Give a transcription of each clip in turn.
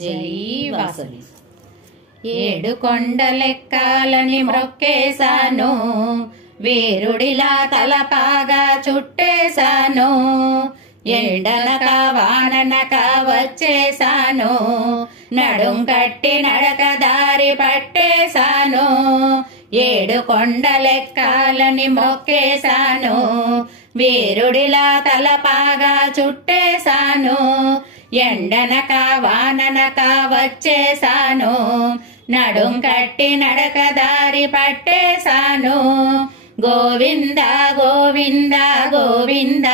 జై వాసవి. ఏడు కొండలెక్కాలని మ్రొక్కేశాను, వీరుడిలా తలపాగా చుట్టేశాను. ఎండనక వాననక వచ్చేశాను, నడుం కట్టి నడక దారి పట్టేశాను. ఏడు కొండలెక్కాలని మొక్కేశాను, వీరుడిలా తలపాగా చుట్టేశాను. ఎండనక వాననక వచ్చేశాను, నడుం కట్టి నడక దారి పట్టేశాను. గోవింద గోవింద గోవింద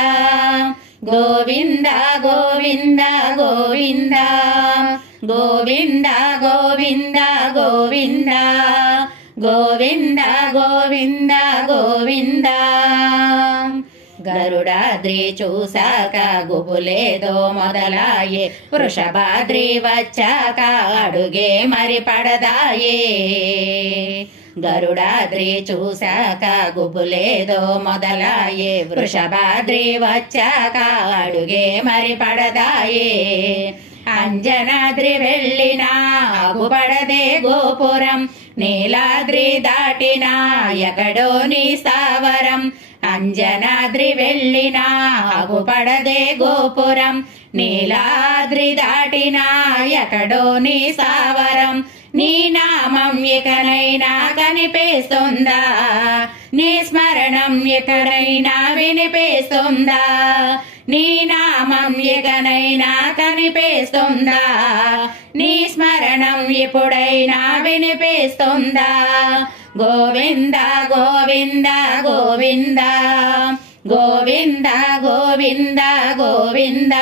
గోవింద గోవింద గోవింద గోవింద గోవింద గోవింద గోవింద గోవింద గోవింద. గరుడాద్రి చూశాక గుబులేదో మొదలాయే, వృషభాద్రి వచ్చాక అడుగే మరి పడదాయే. గరుడాద్రి చూశాక గుబులేదో మొదలాయే, వృషభాద్రి వచ్చాక అడుగే మరి పడదాయే. అంజనాద్రి వెళ్ళినా అగుపడదే గోపురం, నీలాద్రి దాటినా ఎక్కడో నీ స్థావరం. అంజనాద్రి వెళ్ళినా అగుపడదే గోపురం, నీలాద్రి దాటినా ఎక్కడో నీ స్థావరం. నీ నామం ఎకరైనా కనిపిస్తుందా, నీ స్మరణం ఎకరైనా వినిపిస్తుందా. నీ నామం ఎకనైనా కనిపిస్తుందా, నీ స్మరణం ఎప్పుడైనా వినిపిస్తుందా. గోవింద గోవింద గోవింద గోవింద గోవింద గోవింద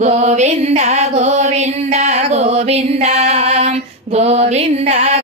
గోవింద గోవింద గోవింద గోవింద.